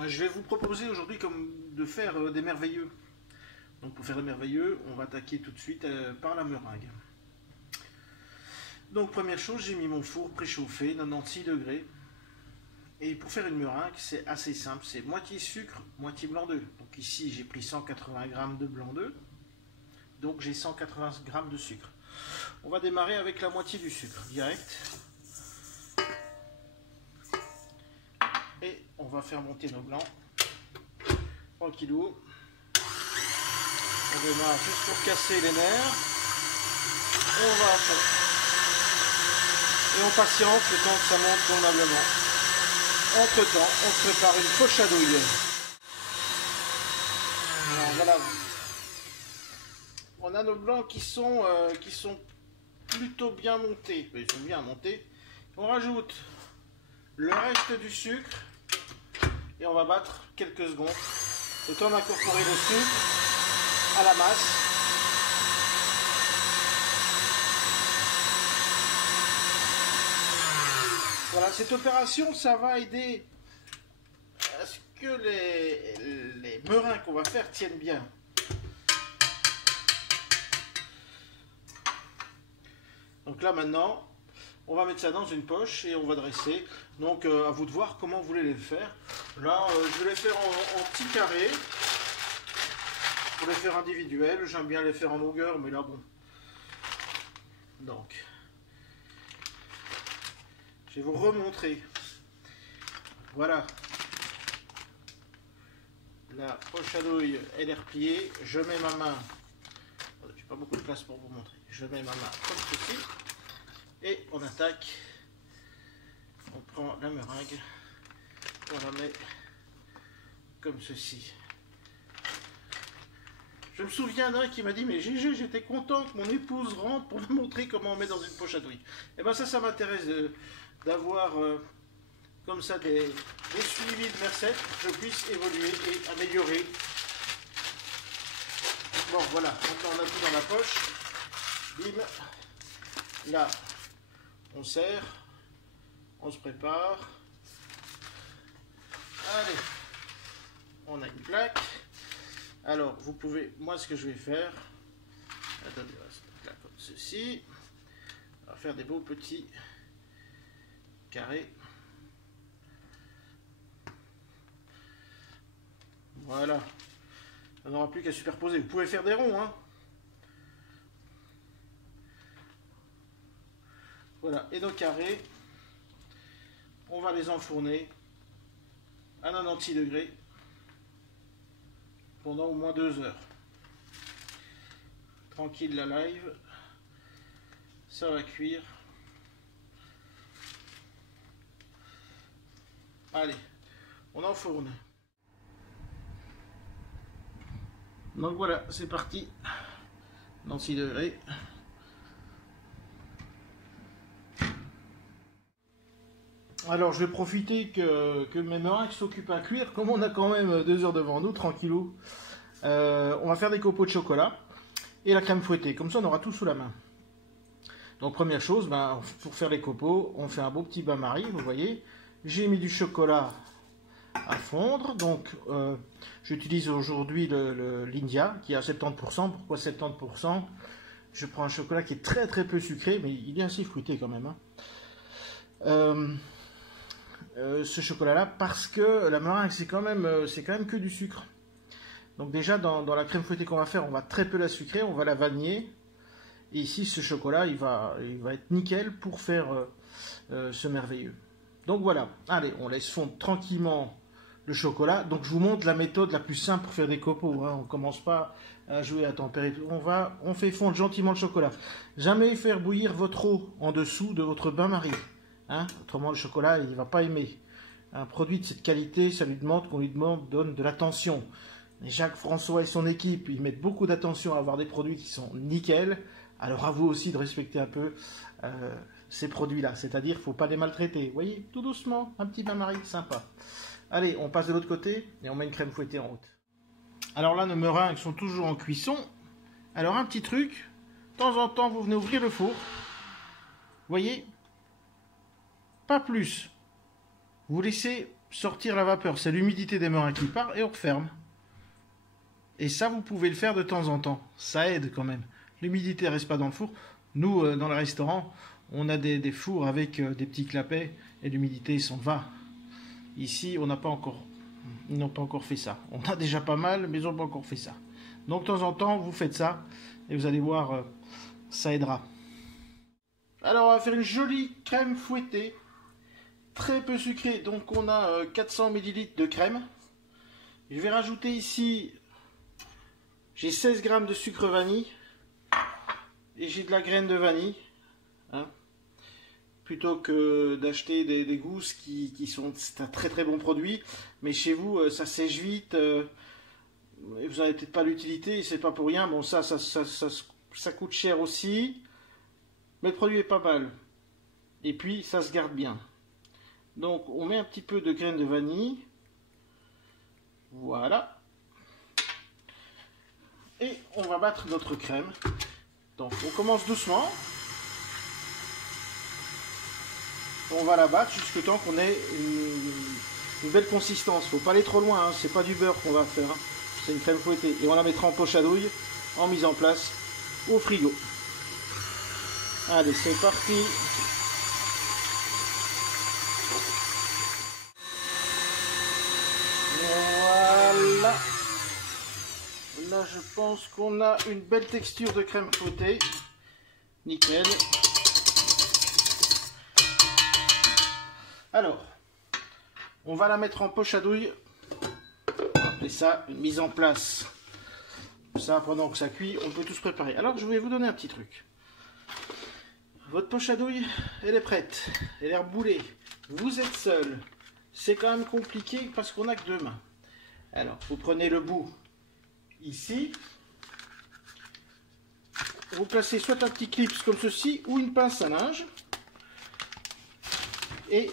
Je vais vous proposer aujourd'hui de faire des merveilleux. Donc pour faire des merveilleux, on va attaquer tout de suite par la meringue. Donc première chose, j'ai mis mon four préchauffé, 96 degrés. Et pour faire une meringue, c'est assez simple, c'est moitié sucre, moitié blanc d'œuf. Donc ici, j'ai pris 180 g de blanc d'œuf. Donc j'ai 180 g de sucre. On va démarrer avec la moitié du sucre, direct. Et on va faire monter nos blancs. Tranquillou. On démarre juste pour casser les nerfs. On va faire. Et on patiente le temps que ça monte convenablement. Entre temps, on se prépare une poche à douille. Alors, voilà. On a nos blancs qui sont plutôt bien montés. Ils sont bien montés. On rajoute le reste du sucre et on va battre quelques secondes. Le temps d'incorporer le sucre à la masse. Voilà, cette opération, ça va aider à ce que les meringues qu'on va faire tiennent bien. Donc là maintenant, on va mettre ça dans une poche et on va dresser. Donc à vous de voir comment vous voulez les faire. Là, je vais les faire en petits carrés. Pour les faire individuels, j'aime bien les faire en longueur, mais là bon. Donc, je vais vous remontrer. Voilà. La poche à douille, elle est repliée. Je mets ma main. J'ai pas beaucoup de place pour vous montrer. Je mets ma main comme ceci. Et on attaque. On prend la meringue. On la met comme ceci. Je me souviens d'un qui m'a dit, mais Gégé, j'étais content que mon épouse rentre pour me montrer comment on met dans une poche à douille. Et bien ça m'intéresse d'avoir comme ça des suivis de mes recettes, que je puisse évoluer et améliorer. Bon voilà, maintenant on a tout dans la poche. Bim. Là, on serre, on se prépare. Allez, on a une plaque. Alors, vous pouvez, moi ce que je vais faire, attendez, là, comme ceci, on va faire des beaux petits carrés. Voilà, on n'aura plus qu'à superposer. Vous pouvez faire des ronds, hein. Voilà, et nos carrés, on va les enfourner à 96 degrés. Pendant au moins 2 heures. Tranquille la live. Ça va cuire. Allez, on enfourne. Donc voilà, c'est parti. 96 degrés. Alors je vais profiter que mes meringues s'occupent à cuire. Comme on a quand même 2 heures devant nous, tranquillou. On va faire des copeaux de chocolat et la crème fouettée. Comme ça on aura tout sous la main. Donc première chose, pour faire les copeaux, on fait un beau petit bain-marie, vous voyez. J'ai mis du chocolat à fondre. Donc j'utilise aujourd'hui l'India qui est à 70%. Pourquoi 70%? Je prends un chocolat qui est très très peu sucré, mais il est assez fruité quand même, hein. Ce chocolat là parce que la meringue c'est quand même que du sucre. Donc déjà dans la crème fouettée qu'on va faire, on va très peu la sucrer, on va la vaniller. Et ici ce chocolat il va être nickel pour faire ce merveilleux. Donc voilà, allez, on laisse fondre tranquillement le chocolat. Donc je vous montre la méthode la plus simple pour faire des copeaux, hein. On commence pas à jouer à température, on fait fondre gentiment le chocolat. Jamais faire bouillir votre eau en dessous de votre bain-marie. Hein, autrement le chocolat il ne va pas aimer. Un produit de cette qualité, ça lui demande qu'on lui donne de l'attention. Jacques François et son équipe, ils mettent beaucoup d'attention à avoir des produits qui sont nickel. Alors à vous aussi de respecter un peu ces produits-là. C'est-à-dire qu'il ne faut pas les maltraiter. Vous voyez, tout doucement, un petit bain-marie, sympa. Allez, on passe de l'autre côté et on met une crème fouettée en route. Alors là, nos meringues sont toujours en cuisson. Alors un petit truc, de temps en temps, vous venez ouvrir le four. Vous voyez, pas plus. Vous laissez sortir la vapeur. C'est l'humidité des meringues qui part et on referme. Et ça, vous pouvez le faire de temps en temps. Ça aide quand même. L'humidité ne reste pas dans le four. Nous, dans le restaurant, on a des fours avec des petits clapets et l'humidité s'en va. Ici, on n'a pas encore... Ils n'ont pas encore fait ça. On a déjà pas mal, mais ils n'ont pas encore fait ça. Donc, de temps en temps, vous faites ça. Et vous allez voir, ça aidera. Alors, on va faire une jolie crème fouettée. Très peu sucrée. Donc, on a 400 ml de crème. Je vais rajouter ici... J'ai 16 g de sucre vanille. Et j'ai de la graine de vanille. Hein, plutôt que d'acheter des gousses qui sont... C'est un très très bon produit. Mais chez vous, ça sèche vite. Vous n'avez peut-être pas l'utilité. C'est pas pour rien. Bon, ça coûte cher aussi. Mais le produit est pas mal. Et puis, ça se garde bien. Donc, on met un petit peu de graines de vanille. Voilà. Et on va battre notre crème. Donc, on commence doucement. On va la battre jusqu'au temps qu'on ait une belle consistance. Faut pas aller trop loin, hein. C'est pas du beurre qu'on va faire. Hein. C'est une crème fouettée. Et on la mettra en poche à douille, en mise en place, au frigo. Allez, c'est parti. Voilà. Là, je pense qu'on a une belle texture de crème fouettée. Nickel. Alors, on va la mettre en poche à douille. On va appeler ça une mise en place. Ça, pendant que ça cuit, on peut tout se préparer. Alors, je vais vous donner un petit truc. Votre poche à douille, elle est prête. Elle est reboulée. Vous êtes seul. C'est quand même compliqué parce qu'on n'a que 2 mains. Alors, vous prenez le bout ici. Vous placez soit un petit clip comme ceci ou une pince à linge. Et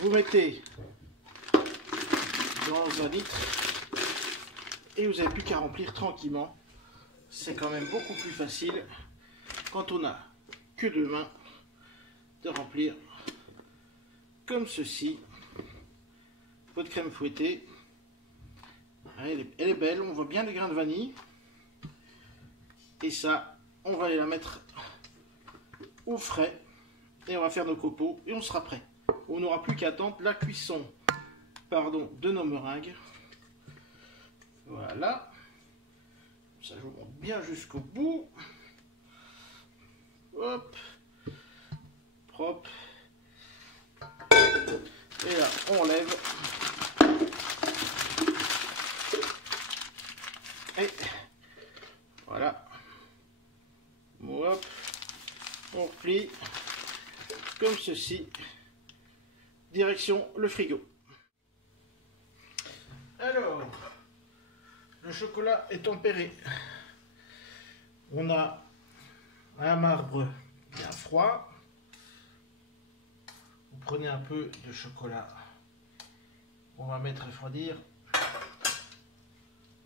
vous mettez dans un litre. Et vous n'avez plus qu'à remplir tranquillement. C'est quand même beaucoup plus facile quand on n'a que 2 mains de remplir comme ceci votre crème fouettée. Elle est belle, on voit bien les grains de vanille. Et ça, on va aller la mettre au frais. Et on va faire nos copeaux et on sera prêt. On n'aura plus qu'à attendre la cuisson de nos meringues. Voilà. Ça, je monte bien jusqu'au bout. Hop. Propre. Et là, on lève. Et voilà. Hop. On plie comme ceci. Direction le frigo. Alors, le chocolat est tempéré. On a un marbre bien froid. Vous prenez un peu de chocolat. On va mettre refroidir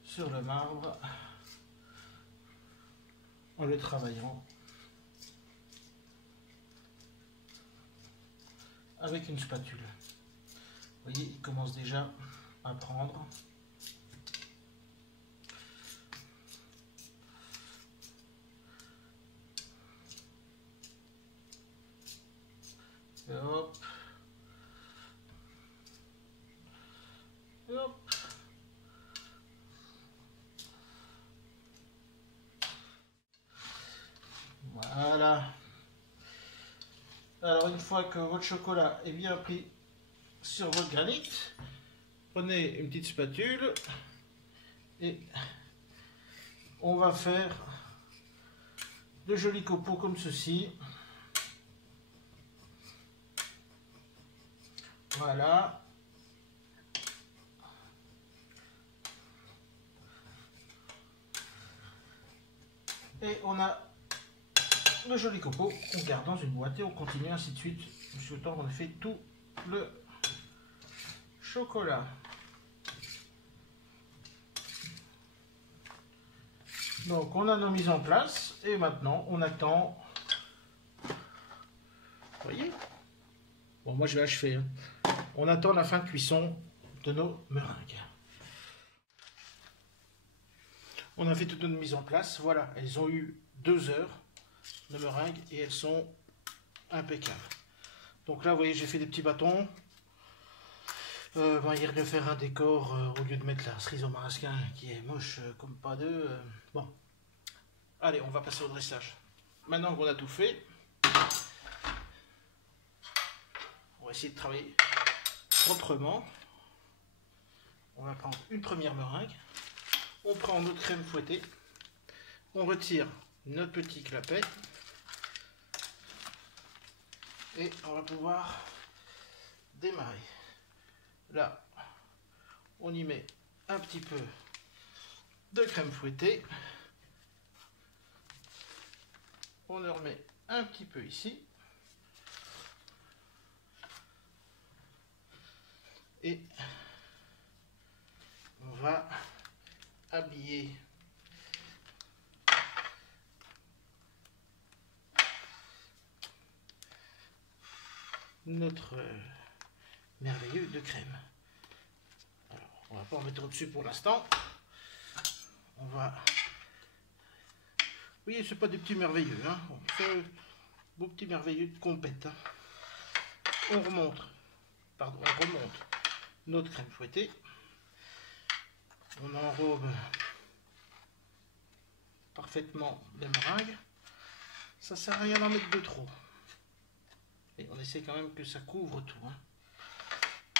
sur le marbre en le travaillant avec une spatule. Vous voyez, il commence déjà à prendre. Et hop. Et hop. Voilà. Alors une fois que votre chocolat est bien pris sur votre granit, prenez une petite spatule et on va faire de jolis copeaux comme ceci. Voilà. Et on a de jolis copeaux qu'on garde dans une boîte et on continue ainsi de suite jusqu'au temps qu'on a fait tout le chocolat. Donc on a nos mises en place et maintenant on attend. Vous voyez? Bon, moi je vais achever. Hein. On attend la fin de cuisson de nos meringues. On a fait toute notre mise en place. Voilà, elles ont eu 2 heures de meringues et elles sont impeccables. Donc là, vous voyez, j'ai fait des petits bâtons. Il irait de faire un décor au lieu de mettre la cerise au marasquin qui est moche comme pas deux. Bon, allez, on va passer au dressage. Maintenant qu'on a tout fait, on va essayer de travailler proprement. On va prendre une première meringue. On prend notre crème fouettée. On retire notre petit clapet. Et on va pouvoir démarrer. Là, on y met un petit peu de crème fouettée. On en remet un petit peu ici. Et on va habiller notre merveilleux de crème. Alors, on va pas en mettre au-dessus pour l'instant. On va... Vous voyez, c'est pas des petits merveilleux, hein. On fait beaux petits merveilleux de compète. Hein. On remonte notre crème fouettée. On enrobe parfaitement les meringues. Ça sert à rien d'en mettre de trop. Et on essaie quand même que ça couvre tout. Hein.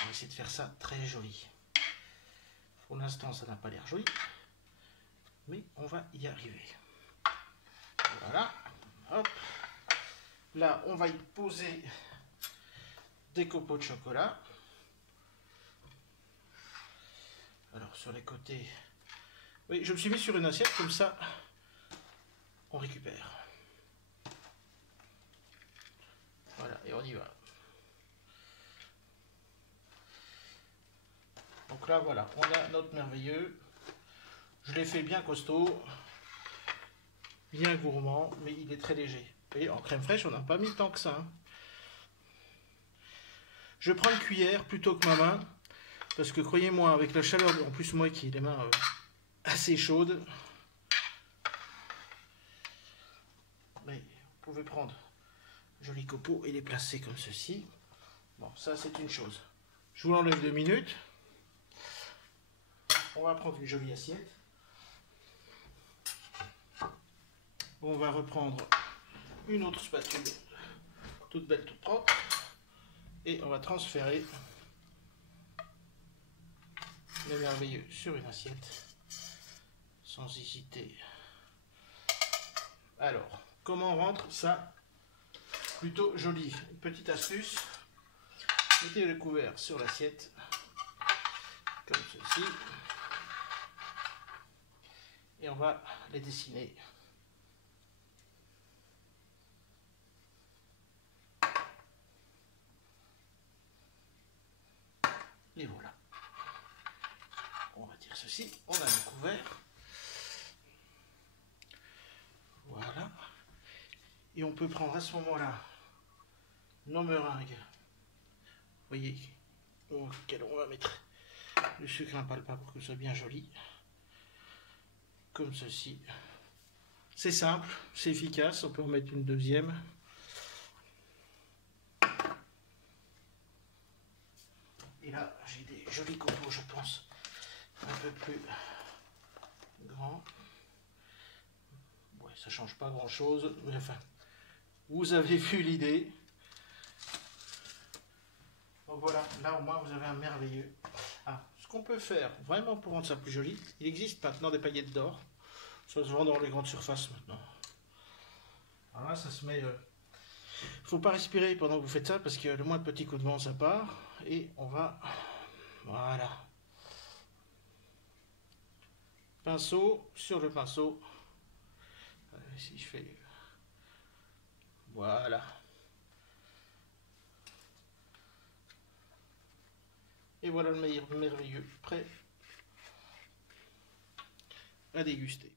On va essayer de faire ça très joli. Pour l'instant, ça n'a pas l'air joli. Mais on va y arriver. Voilà. Hop. Là, on va y poser des copeaux de chocolat. Alors, sur les côtés... Oui, je me suis mis sur une assiette, comme ça, on récupère. Voilà, et on y va. Donc là, voilà, on a notre merveilleux. Je l'ai fait bien costaud, bien gourmand, mais il est très léger. Et en crème fraîche, on n'a pas mis tant que ça. Hein. Je prends une cuillère plutôt que ma main, parce que croyez-moi, avec la chaleur, en plus moi qui ai les mains assez chaudes, mais vous pouvez prendre un joli copeau et les placer comme ceci. Bon, ça c'est une chose. Je vous l'enlève 2 minutes. On va prendre une jolie assiette. On va reprendre une autre spatule, toute belle, toute propre. Et on va transférer le merveilleux sur une assiette, sans hésiter. Alors, comment on rentre ça plutôt joli? Une petite astuce, mettez le couvert sur l'assiette, comme ceci. Et on va les dessiner. Et voilà. On va dire ceci. On a le couvert. Voilà. Et on peut prendre à ce moment-là nos meringues. Vous voyez, auquel on va mettre le sucre impalpable pour que ce soit bien joli. Comme ceci. C'est simple, c'est efficace. On peut en mettre une deuxième. Et là, j'ai des jolis copeaux, je pense, un peu plus grands. Ouais, ça change pas grand-chose, mais enfin, vous avez vu l'idée. Donc voilà, là au moins vous avez un merveilleux. Ah, ce qu'on peut faire vraiment pour rendre ça plus joli, il existe maintenant des paillettes d'or. Ça se vend dans les grandes surfaces maintenant. Alors là, ça se met... faut pas respirer pendant que vous faites ça parce que le moins de petits coups de vent ça part. Et on va... Voilà. Pinceau sur le pinceau. Si je fais... Voilà. Et voilà le merveilleux prêt à déguster.